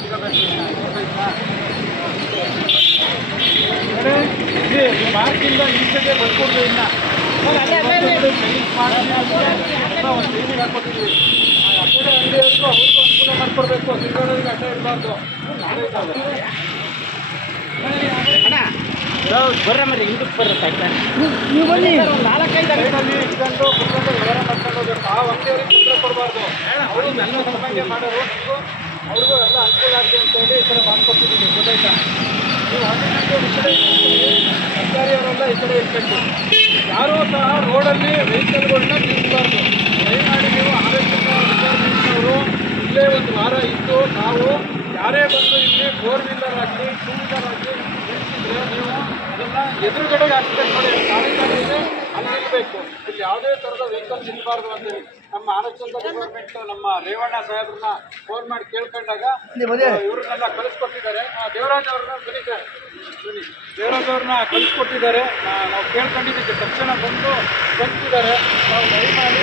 ಇಟ್ಕೋಬೇಕು. ಮಾರ್ಕಿಂದ ಈಚೆಗೆ ಬರ್ಕೊಡ್ದು ಇನ್ನು ಪೇಂಟ್ ಮಾಡಿ ಒಂದು ಕ್ಲೀನಿಗೆ ಹಾಕ್ಕೊಟ್ಟಿದ್ವಿ. ಆ ಕಡೆ ಅಂಗಡಿ ಅವ್ರಿಗೂ ಅನುಕೂಲ ಮಾಡ್ಕೊಡ್ಬೇಕು. ತಿರುಗಾಡೋರಿಗೆ ಅಡ್ಡ ಇರಬಾರ್ದು. ಬರ್ರ ಮರಿ ಹಿಂದಕ್ಕೆ ಬರ್ರ ನೀವು ಬನ್ನಿ. 4-5 ಸೈಡಲ್ಲಿ ಇಟ್ಕೊಂಡು ಕುತ್ಕೊಂಡು ವ್ಯವಹಾರ ಮಾಡ್ಕೊಂಡು ಹೋಗ್ಬೇಕು. ಆ ಅಂಗಡಿಯವ್ರಿಗೆ ತೊಂದರೆ ಕೊಡಬಾರ್ದು. ಅವರು ನನ್ನ ಸಂಬಂಧ ಮಾಡೋರು, ನೀವು ಅವ್ರಿಗೂ ಎಲ್ಲ ಅನುಕೂಲ ಆಗಲಿ ಅಂತೇಳಿ ಈ ಕಡೆ ಮಾಡ್ಕೊಟ್ಟಿದ್ದೀವಿ. ಗೊತ್ತಾಯ್ತಾ? ನೀವು ಹಳ್ಳಿನಂತವ್ರು ಈ ಕಡೆ ಸರ್ಕಾರಿಯವರೆಲ್ಲ ಈ ಕಡೆ ಇರ್ಬೇಕು. ಯಾರೂ ಸಹ ರೋಡಲ್ಲಿ ವೆಹಿಕಲ್ಗಳನ್ನ ನಿಲ್ಲಿಸಬಾರ್ದು. ದಯಮಾಡಿ ನೀವು ಆರೋಗ್ಯದ ಡಿಪಾರ್ಟ್ಮೆಂಟ್ನವರು ಇಲ್ಲೇ ಒಂದು ವಾರ ಇದ್ದು ನಾವು ಯಾರೇ ಬಂದು ಇಲ್ಲಿ 4 ವೀಲರ್ ಆಗಲಿ 2 ವೀಲರ್ ಆಗಲಿ ನಿಲ್ಲಿಸಿದ್ರೆ ನೀವು ಅದನ್ನು ಎದುರುಗಡೆಗೆ ಹಾಕ್ಬೇಕು. ನೋಡಿ, ಕಾಲೇಜಾಗಿದೆ ಅಲ್ಲಿ ನಿಲ್ಲಬೇಕು. ಇಲ್ಲಿ ಯಾವುದೇ ಥರದ ವೆಹಿಕಲ್ ನಿಲ್ಲಬಾರ್ದು ಅಂತೇಳಿ ನಮ್ಮ ಆರೋಗ್ಯದ ಡಿಪಾರ್ಟ್ಮೆಂಟ್ ನಮ್ಮ ರೇವಣ್ಣ ಸಾಹೇಬ್ರನ್ನ ಫೋನ್ ಮಾಡಿ ಕೇಳ್ಕೊಂಡಾಗ ಇವ್ರನ್ನೆಲ್ಲ ಕಳಿಸ್ಕೊಟ್ಟಿದ್ದಾರೆ. ದೇವರಾಜ್ ಅವ್ರನ್ನ ಬನ್ನಿ ಸರ್, ಬನ್ನಿ. ದೇವರಾಜ್ ಅವ್ರನ್ನ ಕಳಿಸ್ಕೊಟ್ಟಿದ್ದಾರೆ. ನಾವು ಕೇಳ್ಕೊಂಡಿದ್ದಕ್ಕೆ ತಕ್ಷಣ ಬಂದು ಕಳಿಸಿದ್ದಾರೆ. ನಾವು ದಯಮಾಡಿ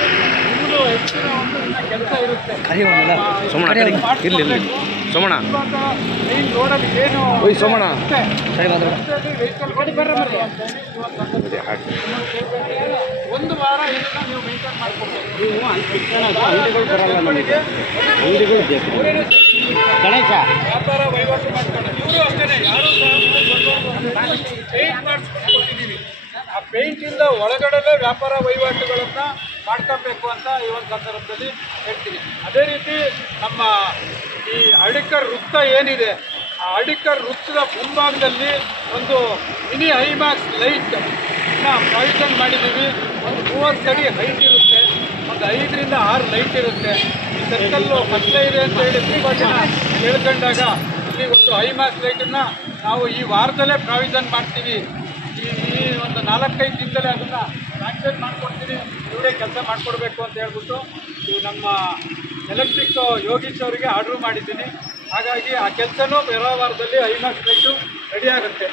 ಇನ್ನೂ ಹೆಚ್ಚಿನ ಒಂದು ಇನ್ನ ಕೆಲಸ ಇರುತ್ತೆ. ಸೋಮಣ್ಣ ಮೇನ್ ರೋಡಲ್ಲಿ ಏನು ಸೋಮಣ್ಣ ವೆಹಿಕಲ್ ಒಂದು ವಾರ ಇದನ್ನ ನೀವು ಮೇಂಟೈನ್ ಮಾಡ್ಕೊಬೇಕು. ಗಣೇಶ ವ್ಯಾಪಾರ ವಹಿವಾಟು ಮಾಡ್ಕೊಂಡು ಇವರು ಅಷ್ಟೇ ಯಾರು ಪೇಂಟ್ ಮಾಡಿಸ್ಕೊಟ್ಟಿದ್ದೀವಿ. ಆ ಪೇಂಟಿಂದ ಒಳಗಡೆ ವ್ಯಾಪಾರ ವಹಿವಾಟುಗಳನ್ನು ಮಾಡ್ಕೊಬೇಕು ಅಂತ ಈ ಒಂದು ಸಂದರ್ಭದಲ್ಲಿ ಹೇಳ್ತೀನಿ. ಅದೇ ರೀತಿ ನಮ್ಮ ಈ ಹಳ್ಳಿಕರ್ ವೃತ್ತ ಏನಿದೆ, ಆ ಹಳ್ಳಿಕರ್ ವೃತ್ತದ ಮುಂಭಾಗದಲ್ಲಿ ಒಂದು ಮಿನಿ ಐಮ್ಯಾಕ್ಸ್ ಲೈಟ್ ಪ್ರಾವಿಷನ್ ಮಾಡಿದ್ದೀವಿ. ಒಂದು 30 ಅಡಿ ಹೈಟ್ ಇರುತ್ತೆ. ಒಂದು 5ರಿಂದ 6 ಲೈಟ್ ಇರುತ್ತೆ. ಈ ಸರ್ಕಲ್ಲು ಕಷ್ಟೇ ಇದೆ ಅಂತ ಹೇಳಿ ತುಂಬ ಜನ ಕೇಳ್ಕೊಂಡಾಗ ಇಲ್ಲಿ ಒಂದು ಐಮ್ಯಾಕ್ಸ್ ಲೈಟನ್ನು ನಾವು ಈ ವಾರದಲ್ಲೇ ಪ್ರಾವಿಷನ್ ಮಾಡ್ತೀವಿ. ಈ ಒಂದು 4-5 ದಿನದಲ್ಲೇ ಅದನ್ನು ಸ್ಯಾಕ್ಷನ್ ಮಾಡಿಕೊಡ್ತೀನಿ. ಇವರೇ ಕೆಲಸ ಮಾಡಿಕೊಡ್ಬೇಕು ಅಂತ ಹೇಳ್ಬಿಟ್ಟು ನಮ್ಮ ಎಲೆಕ್ಟ್ರಿಕ್ ಯೋಗೀಶ್ ಅವರಿಗೆ ಆರ್ಡ್ರ್ ಮಾಡಿದ್ದೀನಿ. ಹಾಗಾಗಿ ಆ ಕೆಲಸನೂ ಬರೋ ವಾರದಲ್ಲಿ ಐಮ್ಯಾಕ್ಸ್ ಲೈಟು ರೆಡಿ ಆಗುತ್ತೆ.